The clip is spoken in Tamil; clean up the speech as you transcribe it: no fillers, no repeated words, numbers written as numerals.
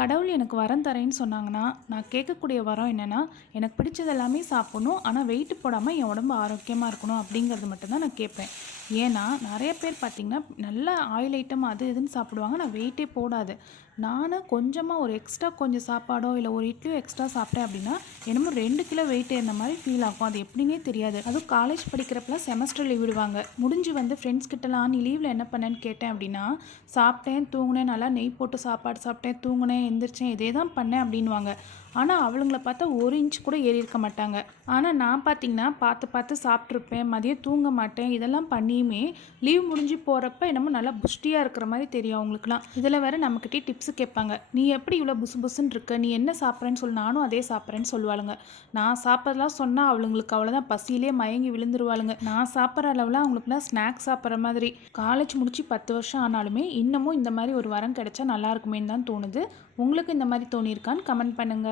கடவுள் எனக்கு வரம் தரேன்னு சொன்னாங்கன்னா, நான் கேட்கக்கூடிய வரம் என்னன்னா, எனக்கு பிடிச்சது எல்லாமே சாப்பிடணும். ஆனா வெயிட் போடாம என் உடம்பு ஆரோக்கியமா இருக்கணும் அப்படிங்கிறது மட்டும் தான் நான் கேட்பேன். ஏன்னா, நெறைய பேர் பார்த்தீங்கன்னா, நல்ல ஆயில் ஐட்டம் அது இதுன்னு சாப்பிடுவாங்க. ஆனா வெயிட்டே போடாது. நானு கொஞ்சமா ஒரு எக்ஸ்ட்ரா கொஞ்சம் சாப்பாடோ, இல்ல ஒரு இட்லியோ எக்ஸ்ட்ரா சாப்பிட்டேன் அப்படின்னா, என்னமோ 2 கிலோ வெயிட் ஏறுன மாரி ஃபீல் ஆகும். அது எப்படின்னே தெரியாது. அதுவும் காலேஜ் படிக்கிறப்பலாம் செமஸ்டர் லீவ் விடுவாங்க. முடிஞ்சு வந்து ஃப்ரெண்ட்ஸ் கிட்டலாம் "நீ லீவ்ல என்ன பண்ணேன்னு?" கேட்டேன் அப்படின்னா, "சாப்பிட்டேன், தூங்குனேன், நல்லா நெய் போட்டு சாப்பாடு சாப்பிட்டேன், தூங்குனேன், எந்திரிச்சேன், இதே தான் பண்ணேன்" அப்படின்னுவாங்க. ஆனா அவளுங்கள பார்த்தா 1 இன்ச் கூட ஏறியிருக்க மாட்டாங்க. ஆனா நான் பார்த்தீங்கன்னா, பார்த்து பார்த்து சாப்பிட்டுருப்பேன், மதியம் தூங்க மாட்டேன். இதெல்லாம் பண்ணியுமே லீவ் முடிஞ்சு போறப்ப என்னமோ நல்லா புஷ்டியா இருக்கிற மாரி தெரியும் அவங்களுக்குலாம். இதில வேற நம்மகிட்டயே டிப்ஸ் கேட்பாங்க. "நீ எப்படி இவ்வளோ புசு புசுன்னு இருக்க? நீ என்ன சாப்பிட்றேன்னு சொல்லு, நானும் அதே சாப்பிட்றேன்னு" சொல்லுவாளுங்க. நான் சாப்பிட்றதெல்லாம் சொன்னா அவளுங்களுக்கு அவ்வளோதான், பசியிலே மயங்கி விழுந்துருவாளுங்க. நான் சாப்பிட்ற அளவுலாம் அவங்களுக்குலாம் ஸ்நாக்ஸ் சாப்பிட்ற மாதிரி. காலேஜ் முடிச்சு 10 வருஷம் ஆனாலுமே, இன்னமும் இந்த மாரி ஒரு வரம் கிடைச்சா நல்லா இருக்குமேன்னு தான் தோணுது. உங்களுக்கு இந்த மாரி தோணியிருக்கான்னு கமெண்ட் பண்ணுங்க.